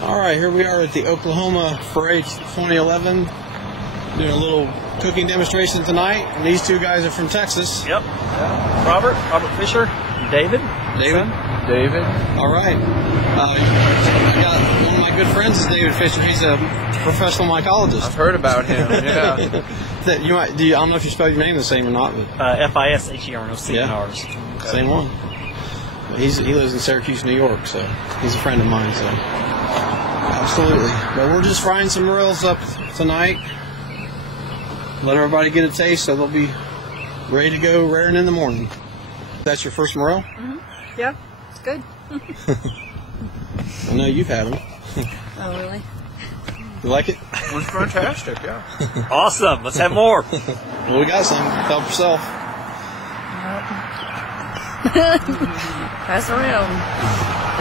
Alright, here we are at the Oklahoma Foray 2011, doing a little cooking demonstration tonight. And these two guys are from Texas. Yep. Robert Fisher, David. David. Alright. I got one of my good friends is David Fisher. He's a professional mycologist. I've heard about him, yeah. I don't know if you spelled your name the same or not. But Fishernoc. yeah. Okay. Same one. He lives in Syracuse, New York, so he's a friend of mine. So absolutely. But we're just frying some morels up tonight. Let everybody get a taste, so they'll be ready to go raring in the morning. That's your first morel? Mm-hmm. Yeah, it's good. I know you've had them. Oh, really? You like it? It was fantastic, yeah. Awesome. Let's have more. Well, we got some. Help yourself. Pass around.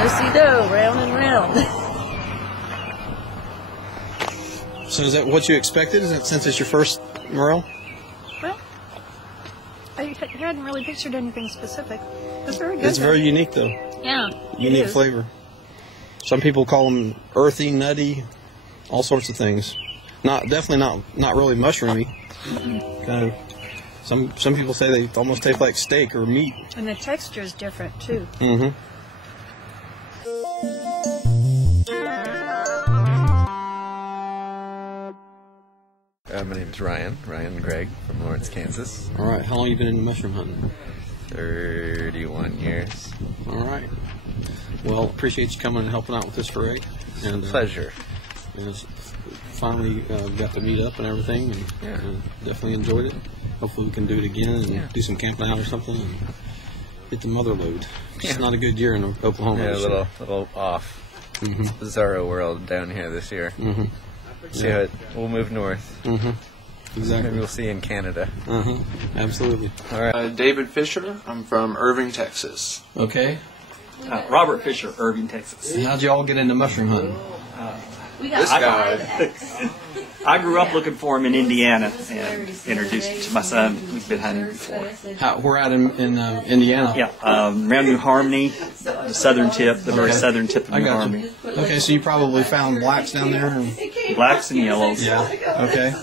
Do-si-do, round and round. So is that what you expected? Is that since it's your first morel? Well, I hadn't really pictured anything specific. It's very good. It's very unique, though. Yeah. Unique flavor. Some people call them earthy, nutty, all sorts of things. Definitely not really mushroomy. Kind of. Some people say they almost taste like steak or meat. And the texture is different too. Mm-hmm. My name's Ryan Gregg from Lawrence, Kansas. All right. How long have you been into mushroom hunting? 31 years. All right. Well, appreciate you coming and helping out with this foray. And Pleasure. And finally got to meet up and everything, and definitely enjoyed it. Hopefully we can do it again and do some camping out or something and hit the mother load. It's not a good year in Oklahoma. Yeah, a little off. Mm-hmm. Bizarro world down here this year. Mm-hmm. See how we'll move north. Mm-hmm. Exactly. Maybe we'll see you in Canada. Absolutely. All right. David Fisher. I'm from Irving, Texas. Okay. Robert Fisher, Irving, Texas. How'd you all get into mushroom hunting? This guy. I grew up looking for him in Indiana and introduced him to my son. We've been hunting before. We're out in Indiana. Yeah, around New Harmony, the southern tip, the very southern tip of New Harmony. Okay, so you probably found blacks down there? Blacks and yellows. Yeah, okay.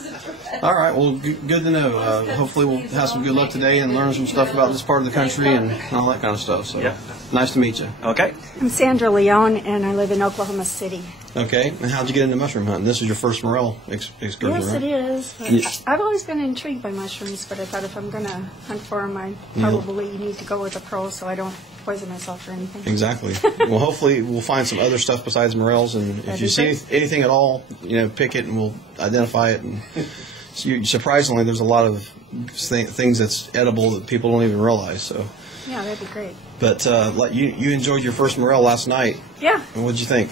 All right, well, good to know. Hopefully we'll have some good luck today and learn some stuff about this part of the country and all that kind of stuff. So, nice to meet you. Okay. I'm Sandra Leone, and I live in Oklahoma City. Okay, and how'd you get into mushroom hunting? This is your first morel excursion, Yes, right? it is. But I've always been intrigued by mushrooms, but I thought if I'm going to hunt for them, I probably need to go with a pro so I don't poison myself or anything. Exactly. Well, hopefully we'll find some other stuff besides morels, and if you see anything at all, pick it and we'll identify it. And surprisingly, there's a lot of things that's edible that people don't even realize. So. Yeah, that'd be great. But you enjoyed your first morel last night. Yeah. And what'd you think?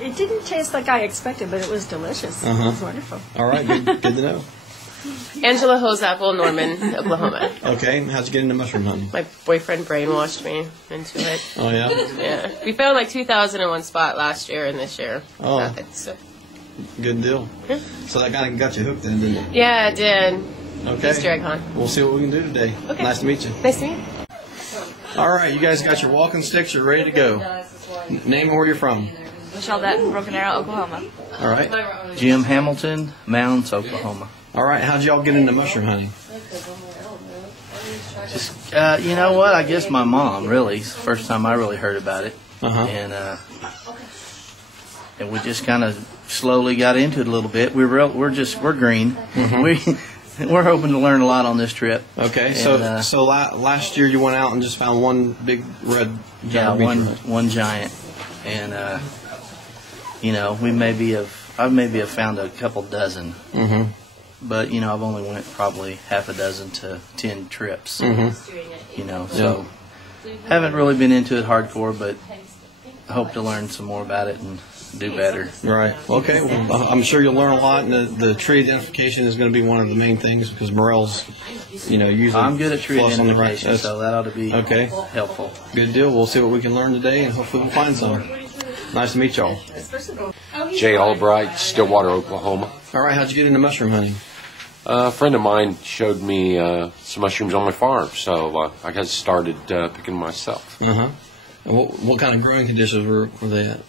It didn't taste like I expected, but it was delicious. It was wonderful. All right, good to know. Angela Hosapple, Norman, Oklahoma. Okay, how'd you get into mushroom hunting? My boyfriend brainwashed me into it. Oh, yeah? Yeah. We found like 2,001 spot last year and this year. Oh. So. Good deal. Yeah. So that kind of got you hooked then, didn't it? Yeah, it did. Okay. Easter egg hunt. We'll see what we can do today. Okay. Nice to meet you. Nice to meet you. All right, you guys got your walking sticks. You're ready to go. Name and where you're from. Michelle Dutton, Broken Arrow, Oklahoma. All right. Jim Hamilton, Mounds, Oklahoma. All right, how'd y'all get into mushroom hunting? Just, you know what? I guess my mom, really. It's the first time I really heard about it. And we just kind of slowly got into it a little bit. We're green. We're hoping to learn a lot on this trip. Okay, and, so last year you went out and just found one big red giant. Yeah, one giant, and I maybe have found a couple dozen. but you know, I've only went probably half a dozen to 10 trips. Mm-hmm. You know, so haven't really been into it hardcore, but I hope to learn some more about it and do better. Right. Okay. Well, I'm sure you'll learn a lot, and the tree identification is going to be one of the main things because morels, you know, usually I'm good at tree flush on the right. identification, so that ought to be okay. helpful. Good deal. We'll see what we can learn today, and hopefully we'll find some. Nice to meet y'all. Jay Albright, Stillwater, Oklahoma. All right. How'd you get into mushroom hunting? A friend of mine showed me some mushrooms on my farm, so I got started picking myself. Uh-huh. And what kind of growing conditions were they at?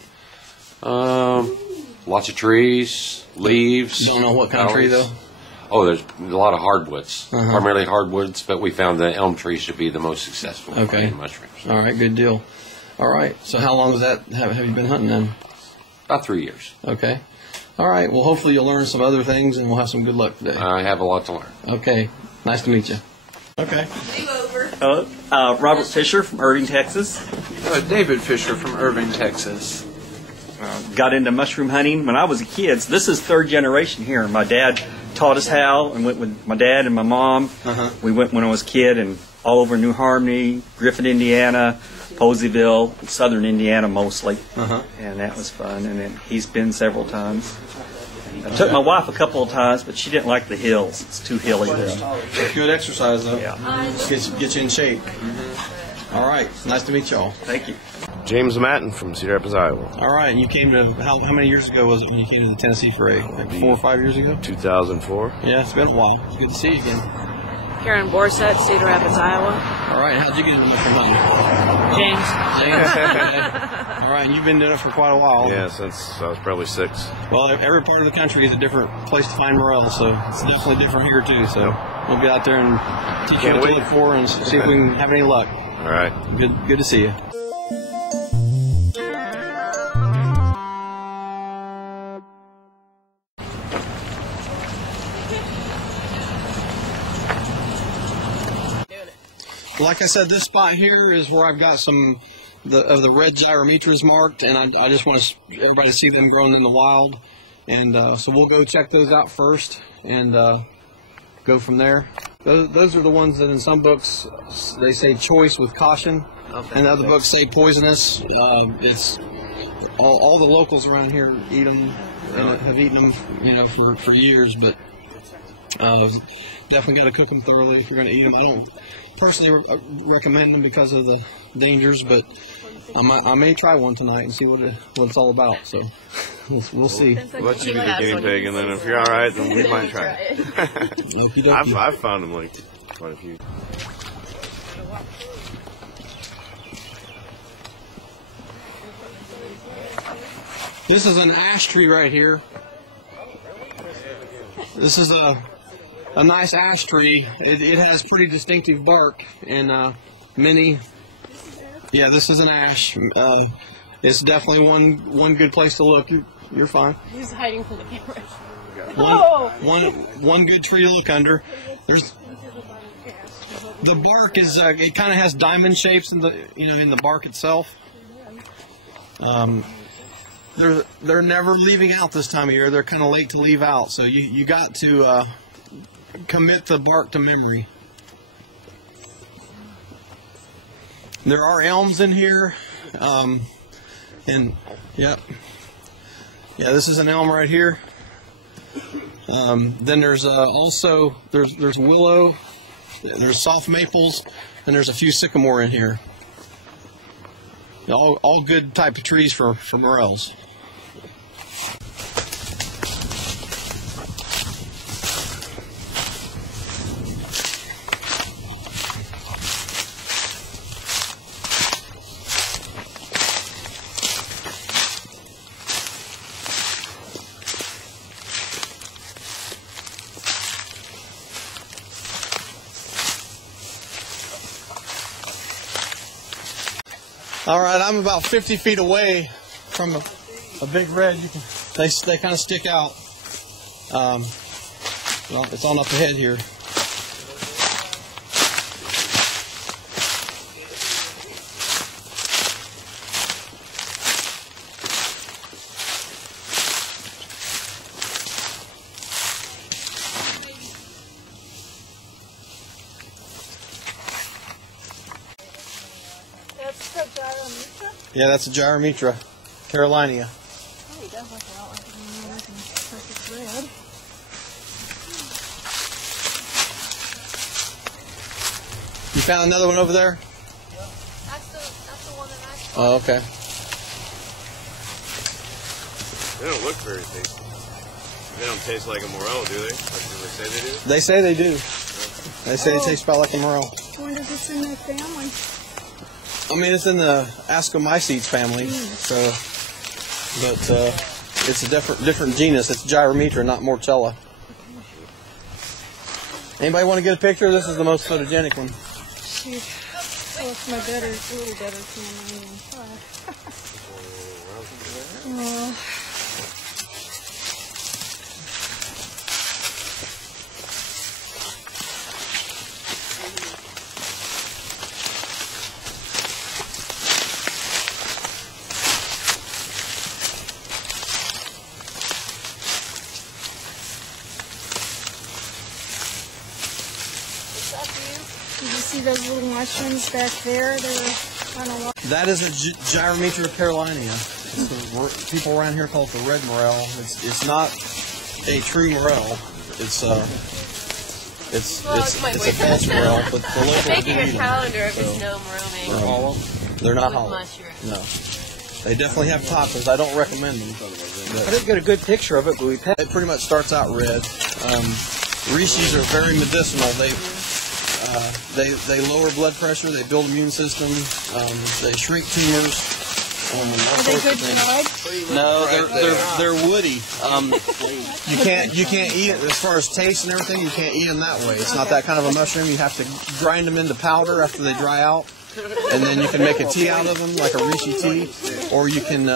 Lots of trees, leaves. You don't know what kind of tree, though? Oh, there's a lot of hardwoods, Uh-huh. primarily hardwoods, but we found the elm tree should be the most successful Okay. in mushrooms. All right, good deal. All right, so how long have you been hunting then? About 3 years. Okay. All right, well, hopefully you'll learn some other things, and we'll have some good luck today. I have a lot to learn. Okay, nice to meet you. Okay. Hello, Robert Fisher from Irving, Texas. David Fisher from Irving, Texas. Got into mushroom hunting when I was a kid. So this is third generation here. My dad taught us how, and went with my dad and my mom. Uh-huh. We went when I was a kid, and all over New Harmony, Griffin, Indiana, Poseyville, southern Indiana mostly. Uh-huh. And that was fun. And then he's been several times. I took my wife a couple of times, but she didn't like the hills. It's too hilly there. Good exercise, though. Yeah. Get you in shape. All right, nice to meet y'all. Thank you. James Matton from Cedar Rapids, Iowa. All right, and you came to, how many years ago was it when you came to the Tennessee Foray? Like 4 or 5 years ago? 2004. Yeah, it's been a while. It's good to see you again. Karen Borsett, Cedar Rapids, Iowa. All right, how'd you get into mushroom hunting? James. All right, you've been doing it for quite a while. Yeah, since I was probably 6. Well, every part of the country is a different place to find morels, so it's definitely different here too. So we'll get out there and teach you what to look for and see if we can have any luck. All right. Good to see you. Like I said, this spot here is where I've got some of the red gyrometras marked, and I just want everybody to see them grown in the wild. And so we'll go check those out first and go from there. Those are the ones that in some books they say choice with caution, and other books say poisonous. It's all the locals around here eat them and have eaten them, you know, for years. But definitely got to cook them thoroughly if you're going to eat them. I don't personally recommend them because of the dangers, but I may try one tonight and see what it's all about. So we'll see. We'll let you be the guinea pig, and then if you're all right, then we might try it. I've found them like quite a few. This is an ash tree right here. This is a nice ash tree. It has pretty distinctive bark, and yeah, this is an ash. It's definitely one good place to look. You're fine. He's hiding from the camera. One good tree to look under. The bark is it kind of has diamond shapes in the bark itself. They're never leaving out this time of year. They're kind of late to leave out, so you got to commit the bark to memory. There are elms in here, and yeah, this is an elm right here. Then there's also there's willow, there's soft maples, and there's a few sycamore in here. All good type of trees for morels. All right, I'm about 50 feet away from a big red. They kind of stick out. Well, it's on up ahead here. Yeah, that's a Gyrometra Carolina. Oh, he does look a lot like one of those in perfect red. You found another one over there? That's the one that I saw. Oh, okay. They don't look very tasty. They don't taste like a Morel, do they? Like they say they do? They say they do. They say they taste about like a Morel. I wonder if it's in their family. I mean, it's in the Ascomycetes family, so, but it's a different genus. It's Gyrometra, not Mortella. Anybody want to get a picture? This is the most photogenic one. Shoot. Oh, it's my better, a little better family than I Did you see those little mushrooms back there? They were kind of. That is a Gyrometra Carolina. People around here call it the red morel. It's not a true morel. It's a false morel, but the local Make do it eat a them. calendar if it's no morel making. They're not With hollow. mushrooms. No. They definitely have toxins. I don't recommend them. I didn't get a good picture of it, but we passed. It pretty much starts out red. Reishi are very medicinal. They lower blood pressure. They build immune system. They shrink tumors. Are they good dried? No, they're woody. You can't eat it as far as taste and everything. You can't eat them that way. It's not that kind of a mushroom. You have to grind them into powder after they dry out, and then you can make a tea out of them, like a reishi tea, or you can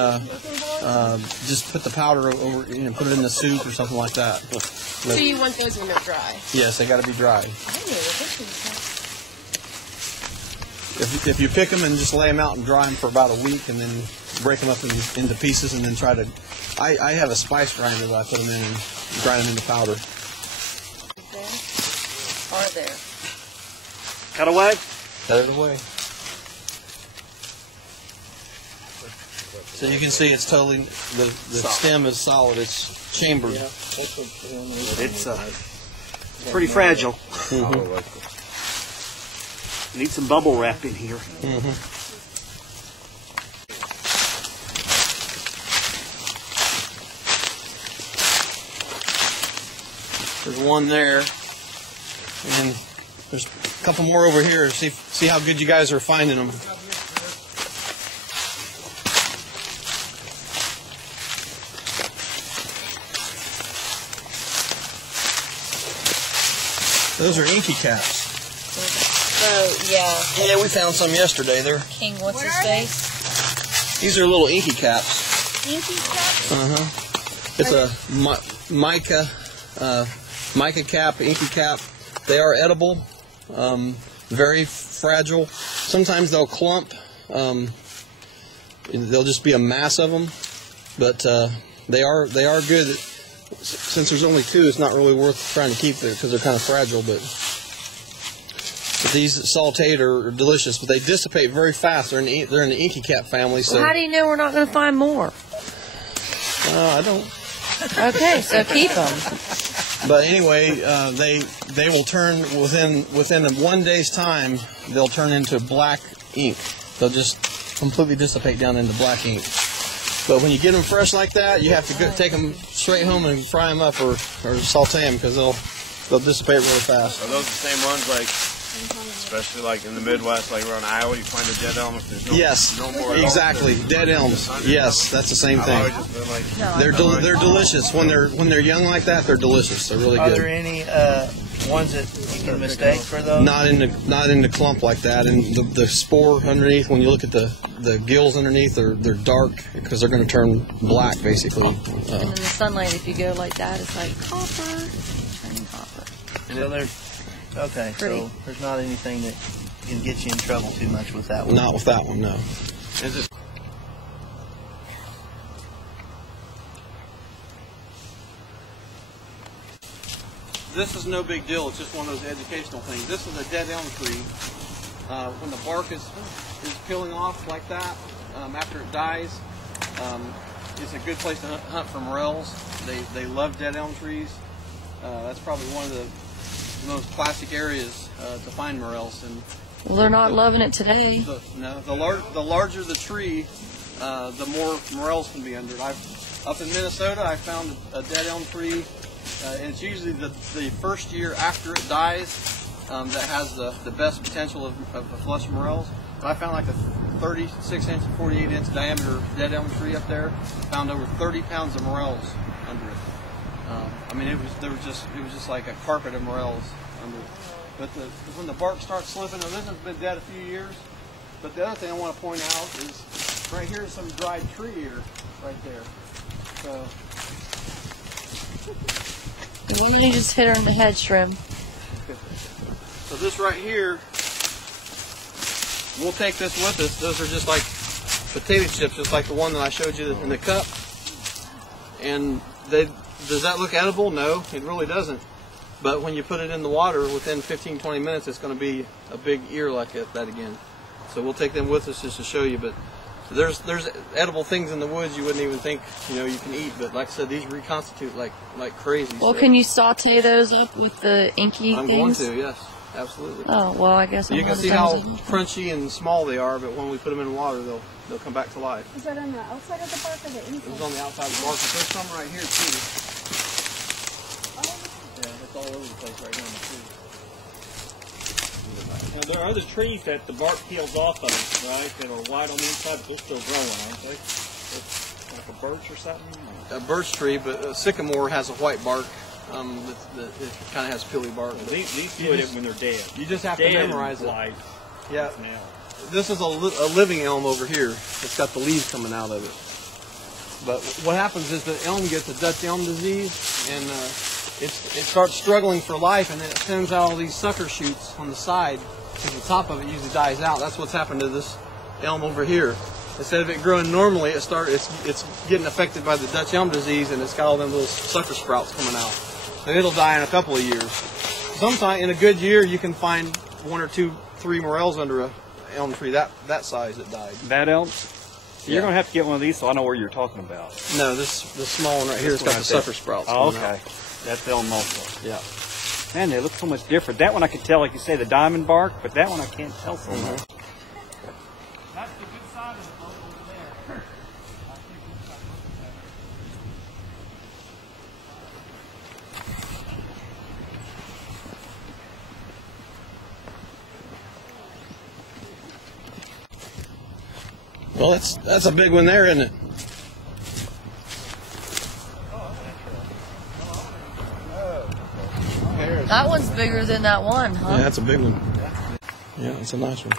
just put the powder over, put it in the soup or something like that. So you want those when they're dry? Yes, they got to be dry. If you pick them and just lay them out and dry them for about a week, and then break them up into pieces, and then try to, I have a spice grinder that I put them in and grind them into powder. Are there? Cut away? Cut it away. So you can see it's totally, the stem is solid. It's chambered. It's pretty fragile. Mm-hmm. Need some bubble wrap in here. Mm-hmm. There's one there, and there's a couple more over here. See how good you guys are finding them. Those are inky caps. Oh, yeah. Yeah, we found some yesterday. They're King, what's his face? These are little inky caps. Inky caps? It's a mica cap, inky cap. They are edible, very fragile. Sometimes they'll clump. There'll just be a mass of them, but they are good. Since there's only two, it's not really worth trying to keep there because they're kind of fragile. But these sauteed are delicious, but they dissipate very fast. They're in the inky cap family. So Well, how do you know we're not going to find more? I don't. Okay, so keep them. But anyway, they will turn within 1 day's time. They'll turn into black ink. They'll just completely dissipate down into black ink. But when you get them fresh like that, you have to take them straight home and fry them up or saute them because they'll dissipate really fast. Are those the same ones, like, especially like in the Midwest, like around Iowa, you find a dead elm if there's no more exactly. Dead elms. Yes, that's the same thing. I've always just been like, They're delicious when they're young like that. They're delicious. They're really Are good. there any ones that you can mistake for those? Not in the clump like that, and the spore underneath. When you look at the gills underneath, they're dark because they're going to turn black basically. And in the sunlight, if you go like that, it's like copper, turning copper. So okay, Pretty. so there's not anything that can get you in trouble too much with that one. Not with that one, no. This is no big deal. It's just one of those educational things. This is a dead elm tree. when the bark is peeling off like that after it dies, it's a good place to hunt for morels. They love dead elm trees. That's probably one of the most classic areas to find morels. And Well, they're not loving it today. The larger the tree, the more morels can be under it. Up in Minnesota, I found a dead elm tree, and it's usually the first year after it dies that has the best potential of a flush of morels. But I found like a 36-inch and 48-inch diameter dead elm tree up there. Found over 30 pounds of morels under it. I mean, it was just like a carpet of morels under it. But when the bark starts slipping, now this has been dead a few years. But the other thing I want to point out is right here is some dried tree here, right there. So Why don't you just hit her in the head, Shrimp? So this right here, we'll take this with us. Those are just like potato chips, just like the one that I showed you in the cup. And does that look edible? No, it really doesn't. But when you put it in the water, within 15-20 minutes, it's going to be a big ear like that again. So we'll take them with us just to show you. But there's edible things in the woods you wouldn't even think you can eat. But like I said, these reconstitute like crazy. Well, so can you saute those up with the inky I'm things? going to, yes, absolutely. Oh well, I guess you can see how crunchy and small they are. But when we put them in water, they'll come back to life. Is that on the outside of the bark or the inside? It was on the outside of the bark. But there's some right here too. It's all over the place right now in the tree. Now, there are other trees that the bark peels off of, right, that are white on the inside, but they're still growing, aren't they? It's like a birch or something? A birch tree, but a sycamore has a white bark. It kind of has peely bark. Well, these do it when they're dead. You just have to memorize it. Life. Yeah. This is a living elm over here. It's got the leaves coming out of it. But what happens is the elm gets a Dutch elm disease, and it starts struggling for life, and then it sends out all these sucker shoots on the side, because the top of it usually dies out. That's what's happened to this elm over here. Instead of it growing normally, it's getting affected by the Dutch elm disease, and it's got all them little sucker sprouts coming out. So it'll die in a couple of years. Sometime in a good year, you can find 1 or 2, 3 morels under a elm tree that size that died. That elm? You're going to have to get one of these so I know where you're talking about. No, the small one right here has got the sucker sprouts. Oh, okay. That's the elm also. Yeah. Man, they look so much different. That one I can tell, like you say, the diamond bark, but that one I can't tell so much. That's the good side of the boat over there. Well, that's a big one there, isn't it? That one's bigger than that one, huh? Yeah, that's a big one. Yeah, it's a nice one.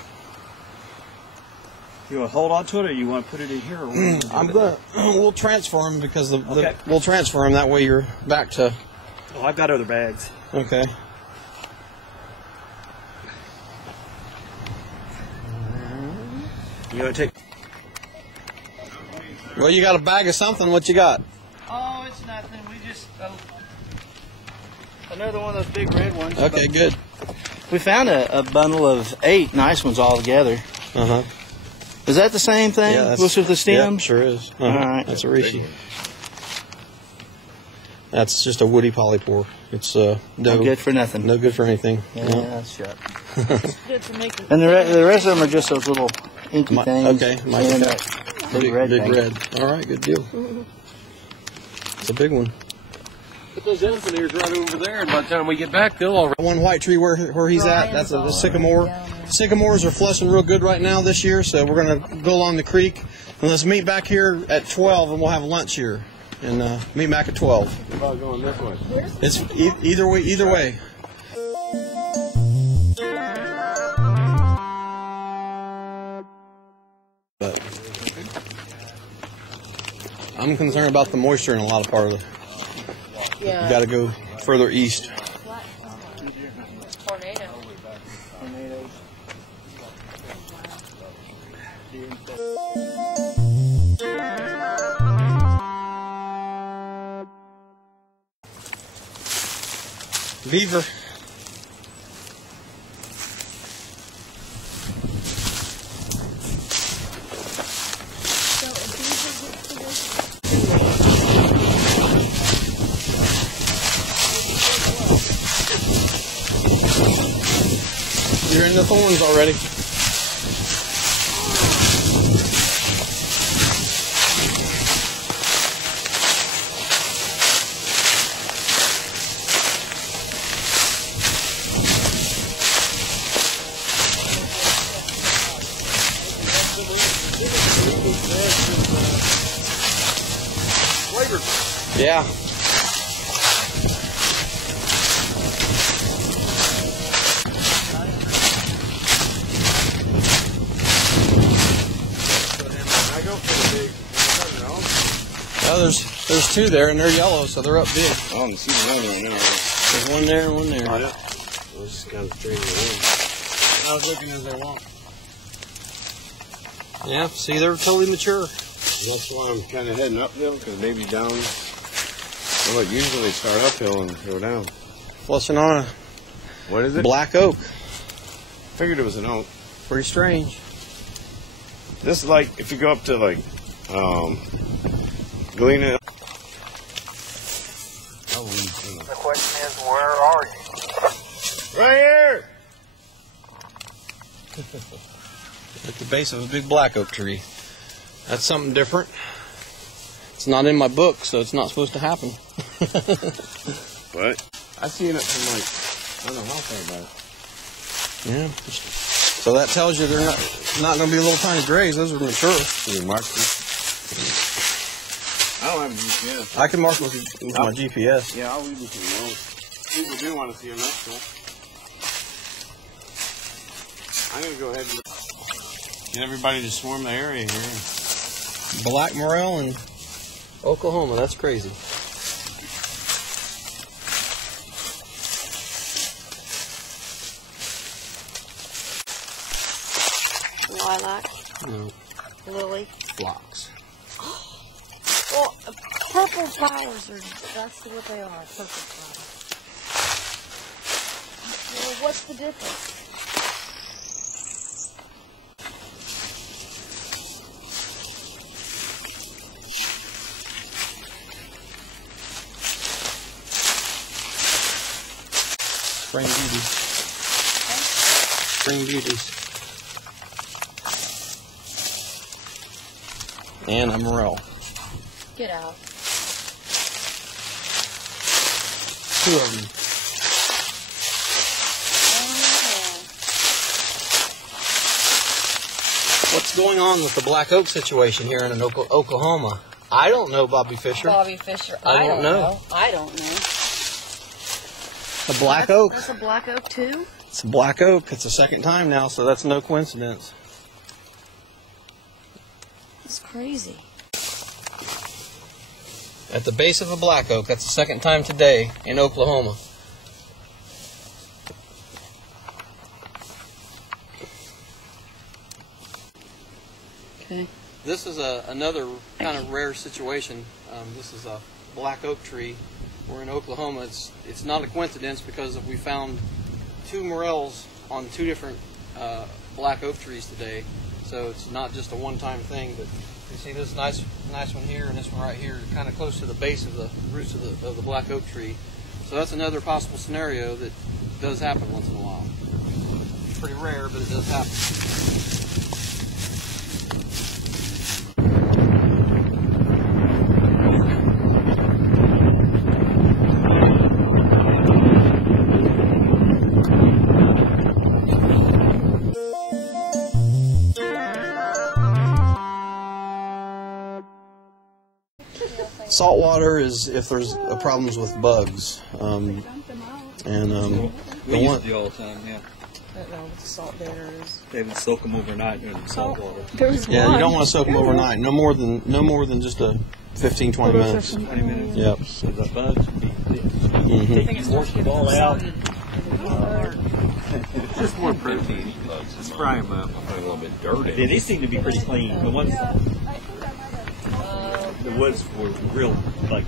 You want to hold on to it, or you want to put it in here? Or we'll transfer them because we'll transfer them. That way you're back to. Oh, I've got other bags. Okay. You want to take? Well, you got a bag of something. What you got? Oh, it's nothing. We just another one of those big red ones. Okay, good. We found a bundle of 8 nice ones all together. Uh-huh. Is that the same thing? Yeah, with the stems? Yeah, sure is. All right. That's a reishi. That's just a woody polypore. It's no good for nothing. No good for anything. Yeah, no. that's shut. And the rest of them are just those little inky things. Okay, big red. All right, good deal. It's a big one. Put those elephant ears right over there, and by the time we get back, they'll all. One white tree where he's at, that's the sycamore. Sycamores are flushing real good right now this year, so we're going to go along the creek. And let's meet back here at 12, and we'll have lunch here. And meet back at 12. What about going this way? It's either way. But I'm concerned about the moisture in a lot of part of it. Yeah. You got to go further east. Beaver. You're in the thorns already. Yeah. Oh, there's two there, and they're yellow, so they're up big. Oh, and see the one there. There's one there and one there. Oh, yeah. We'll just kind of straighten it in. I was looking as they walk. Yeah, see, they're totally mature. That's why I'm kind of heading uphill, because maybe down. Well, like usually they start uphill and go down. Flushing on a What is it? black oak. Figured it was an oak. Pretty strange. This is like, if you go up to like, Galena. The question is, where are you? Right here! At the base of a big black oak tree. That's something different. It's not in my book, so it's not supposed to happen. What? I've seen it from like, I don't know how far back. Yeah. So that tells you they're not going to be little tiny grays. Those are mature. Can you mark them? I don't have a GPS. I can mark with my GPS. Yeah, I'll leave you some notes. People do want to see them. That's cool. I'm going to go ahead and get everybody to swarm the area here. Black Morel in Oklahoma. That's crazy. Lilac. No. Lily. Phlox. Well, purple flowers that's what they are, purple flowers. Well, what's the difference? Spring beauties. Spring beauties. And a morel. Get out. Two of them. What's going on with the black oak situation here in Oklahoma? I don't know, Bobby Fisher. Bobby Fisher. I don't know. I don't know. The black oak. That's a black oak too? It's a black oak. It's the second time now, so that's no coincidence. That's crazy. At the base of a black oak. That's the second time today in Oklahoma. Okay. This is another kind of rare situation. This is a black oak tree. We're in Oklahoma. It's not a coincidence because we found two morels on two different black oak trees today. So it's not just a one-time thing. But you see this nice one here and this one right here, kind of close to the base of the roots of the black oak tree. So that's another possible scenario that does happen once in a while. It's pretty rare, but it does happen. Salt water is if there's problems with bugs, We used to do all the time, yeah. I don't know what the salt there is. They would soak them overnight in salt water. Yeah, you don't want to soak them overnight. No more than just a 15, 20 minutes. 20 minutes. Yep. So the bugs would be wash the ball out. It's just more protein bugs. Just fry them up. A little bit dirty. Yeah, they seem to be pretty clean. The ones, the woods were real buggy.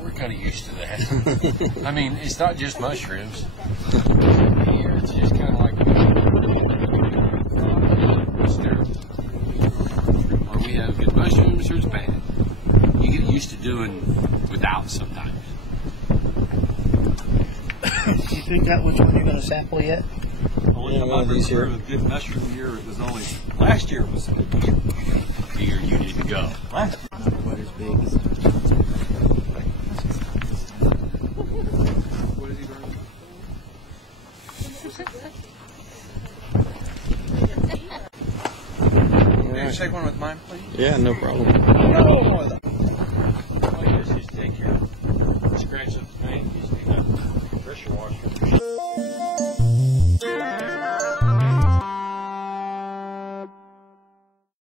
We're kind of used to that. I mean, it's not just mushrooms. Here, it's just kind of like or we have good mushrooms or it's bad. You get used to doing without sometimes. picked out which one you're going to sample yet? Only one of these here. A good mushroom year. It was only last year was a good year. The year you need to go. Last year. Not quite as big. Can you shake one with mine, please? Yeah, no problem. Just take care of it. Scratch up the paint. Just take that pressure washer.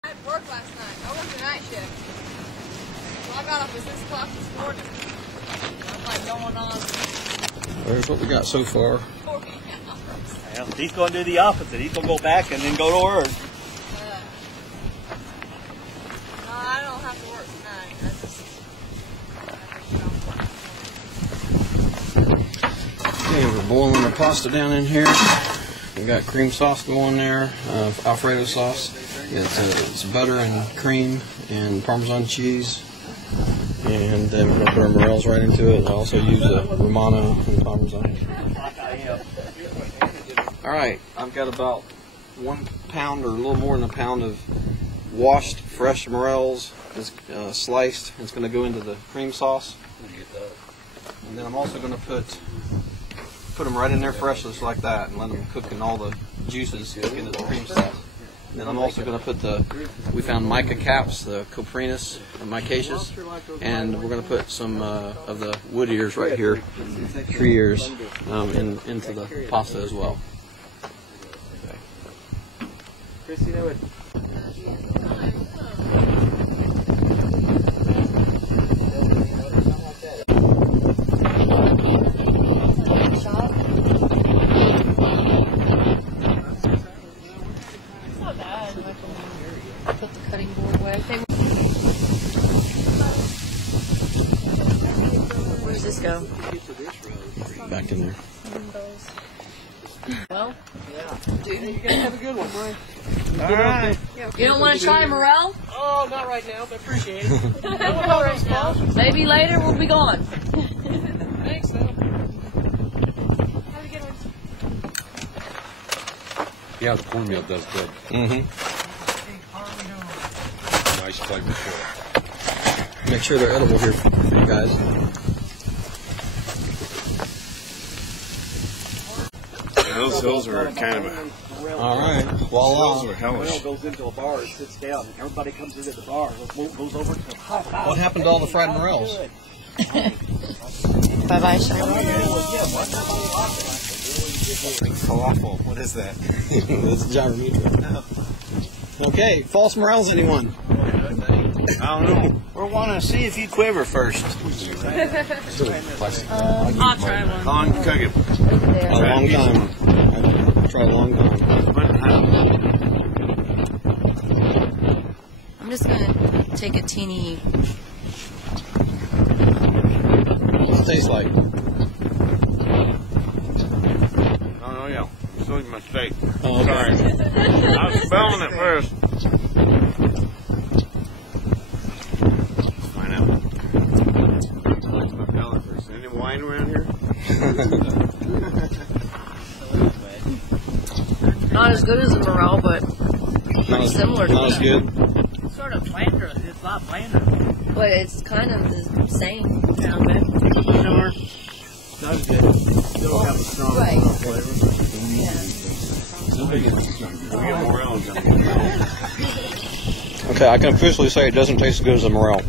I worked last night. I worked the night shift. So I got up at 6 o'clock this morning. I'm like going on There's what we got so far. 40 hours. Well, he's going to do the opposite. He's going to go back and then go to work. No, I don't have to work tonight. Okay, we're boiling the pasta down in here. We got cream sauce going there, Alfredo sauce. It's butter and cream and Parmesan cheese. And then we're going to put our morels right into it. I also use Romano and Parmesan. Alright, I've got about 1 pound or a little more than a pound of washed fresh morels. It's sliced. It's going to go into the cream sauce. And then I'm also going to put them right in there fresh just like that and let them cook in all the juices cook into the cream sauce. And then I'm also going to put we found mica caps, the coprinus, micaceous, and we're going to put some of the wood ears right here, tree ears, into the pasta as well. Okay. Chrissy, that would. Put the cutting board away. Where does this go? Back in there. Well, Dude, you guys have a good one, Brian. All right. you don't want to try Morel? Oh, not right now, but appreciate it. Maybe later we'll be gone. Thanks, though. Have a good one. Yeah, the cornmeal does good. Mm-hmm. Nice flavor to it. Make sure they're edible here for you guys. Those hills are kind of a... All right, voila. Those are hellish. Goes into a bar and sits down. Everybody comes into the bar. Goes over to the hot. What happened to all the fried morels? Bye-bye, Shine. Falafel. What is that? That's gyrometer. Okay, false morels, anyone? I don't know. We're wanting to see if you quiver first. I'll try one. How long you cook it? A long time. I've tried a long time. I'm just going to take a teeny... What's it taste like? Oh, yeah. Silly mistake. Oh, okay. Sorry. I was spelling it first. Find out. Any wine around here? Not as good as a Morel, but Not similar to Not as good. It's sort of blander. It's a lot blander. but it's kind of the same sound bit. Sure. Not as good. Still have a strong Right. flavor. Okay, I can officially say it doesn't taste as good as a Morel.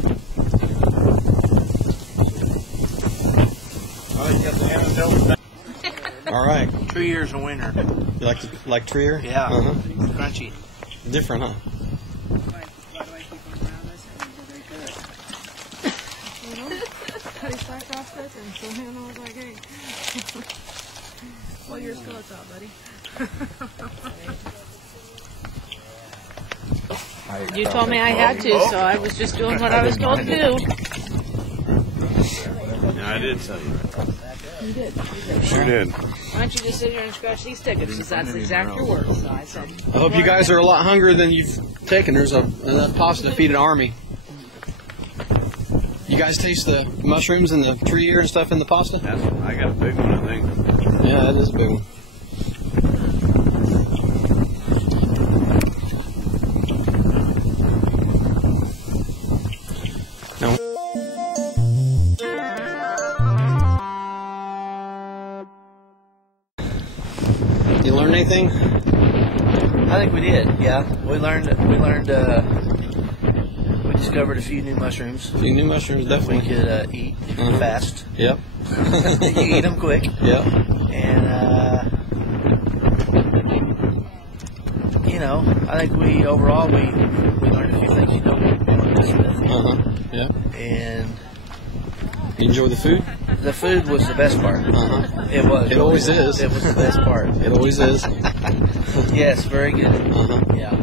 All right. 2 years a winner. You like Trier? Yeah. Uh-huh. Crunchy. Different, huh? Well, yours goes out, buddy. You told me I had to, so I was just doing what I was told to do. Yeah, I did tell you. You did. Sure did. Why don't you just sit here and scratch these tickets? Because that's exact your words. So I said. I hope you guys are a lot hungrier than you've taken. There's a pasta defeated army. You guys taste the mushrooms and the tree ear and stuff in the pasta? I got a big one, I think. Yeah, that is a big one. No. You learn anything? I think we did. Yeah, we learned. We discovered a few new mushrooms. A few new mushrooms, definitely. We could eat fast. Yep. You eat them quick. Yep. And you know, I think we overall we learned a few things you don't mess with. Yeah. And you enjoy the food? The food was the best part. It was. It always is. It was the best part. It always is. Yes, very good. Yeah.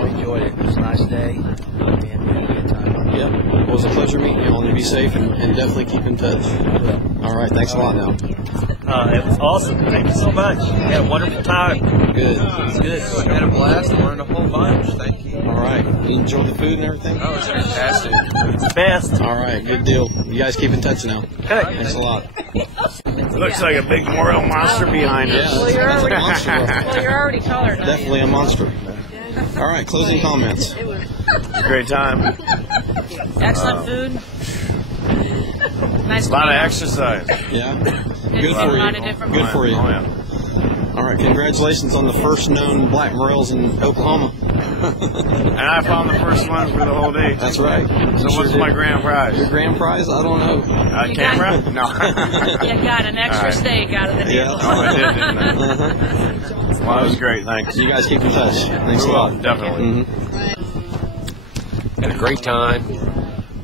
We enjoyed it. It was a nice day. And we had a good time. Yep. Well, it was a pleasure meeting you all. You be safe and definitely keep in touch. All right. Thanks a lot now. It was awesome. Thank you so much. We had a wonderful time. Good. It was good. We had a blast. Learned a whole bunch. Thank you. All right. You enjoy the food and everything? Oh, it was fantastic. It's the best. All right. Good deal. You guys keep in touch now. Okay. Thanks a lot. Looks like a big Morel monster behind us. Yeah, that's a monster. Well, you're already taller than Definitely a monster. All right. Closing comments. Great time. Excellent food. Nice. A lot of exercise. Yeah. Good Good for you. Good for you. Oh, yeah. All right. Congratulations on the first known black Morels in Oklahoma. And I found the first ones for the whole day. That's right. So what's my grand prize? Your grand prize? I don't know. Camera? No. You got an extra steak out of the deal. Yeah. Oh, I did, didn't I? Well, that was great. Thanks. You guys keep in touch. Thanks a lot. Definitely. Had a great time.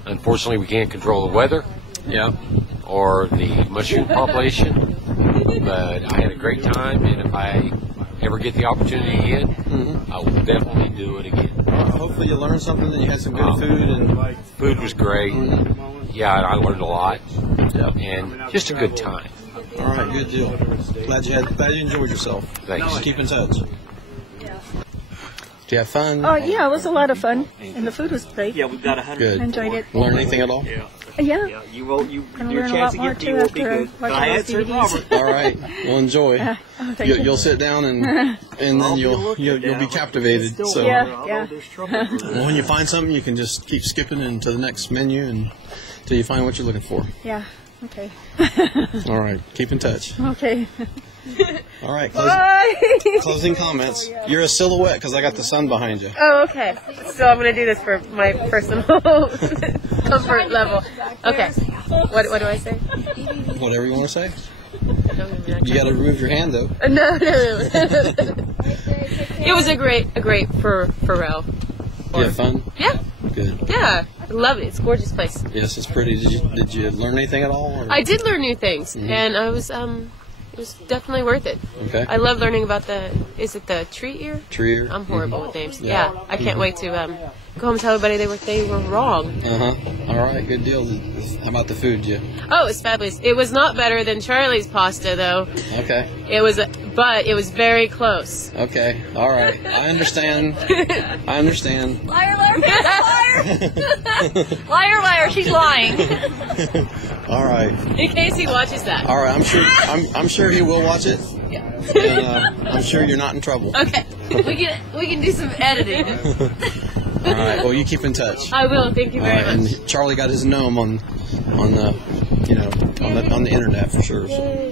Unfortunately, we can't control the weather. Yeah. Or the mushroom population. But I had a great time, and if I ever get the opportunity again, I will definitely do it again. Hopefully you learned something and you had some good food. And food was great. Yeah, I learned a lot. And just a good time. All right, good deal. Glad you enjoyed yourself. Thanks. Just keep in touch. Did you have fun? Oh, yeah, it was a lot of fun. And the food was great. Yeah, we've got 100. Good. I enjoyed it. Learn anything at all? Yeah. Yeah, you won't. Gonna Your learn a chance lot to more, get too, me will be after good. watching I those answered DVDs. Robert. All right. Well, enjoy. Thank you. You'll sit down and then you'll be captivated. So Yeah. when you find something, you can just keep skipping into the next menu until you find what you're looking for. Yeah. Okay. All right. Keep in touch. Okay. All right. Bye. Closing comments. You're a silhouette because I got the sun behind you. Oh, okay. So I'm going to do this for my personal comfort level. Okay. What do I say? Whatever you want to say. You got to remove your hand though. No. It was a great Pharrell. You had fun? Yeah. Good. Yeah. I love it. It's a gorgeous place. Yes, it's pretty. Did you learn anything at all? Or? I did learn new things, and it was definitely worth it. Okay. I love learning about is it the tree ear? Tree ear. I'm horrible with names. Yeah. Yeah. I can't wait to go home and tell everybody they were wrong. All right, good deal. How about the food? Oh, it was fabulous. It was not better than Charlie's pasta though. Okay. But it was very close. Okay. All right. I understand. Liar, liar, liar. Liar, liar. She's lying. All right. In case he watches that. All right. I'm sure he will watch it. And I'm sure you're not in trouble. Okay. We can do some editing. All right. Well, you keep in touch. I will. Thank you very much. And Charlie got his gnome on the internet for sure. So.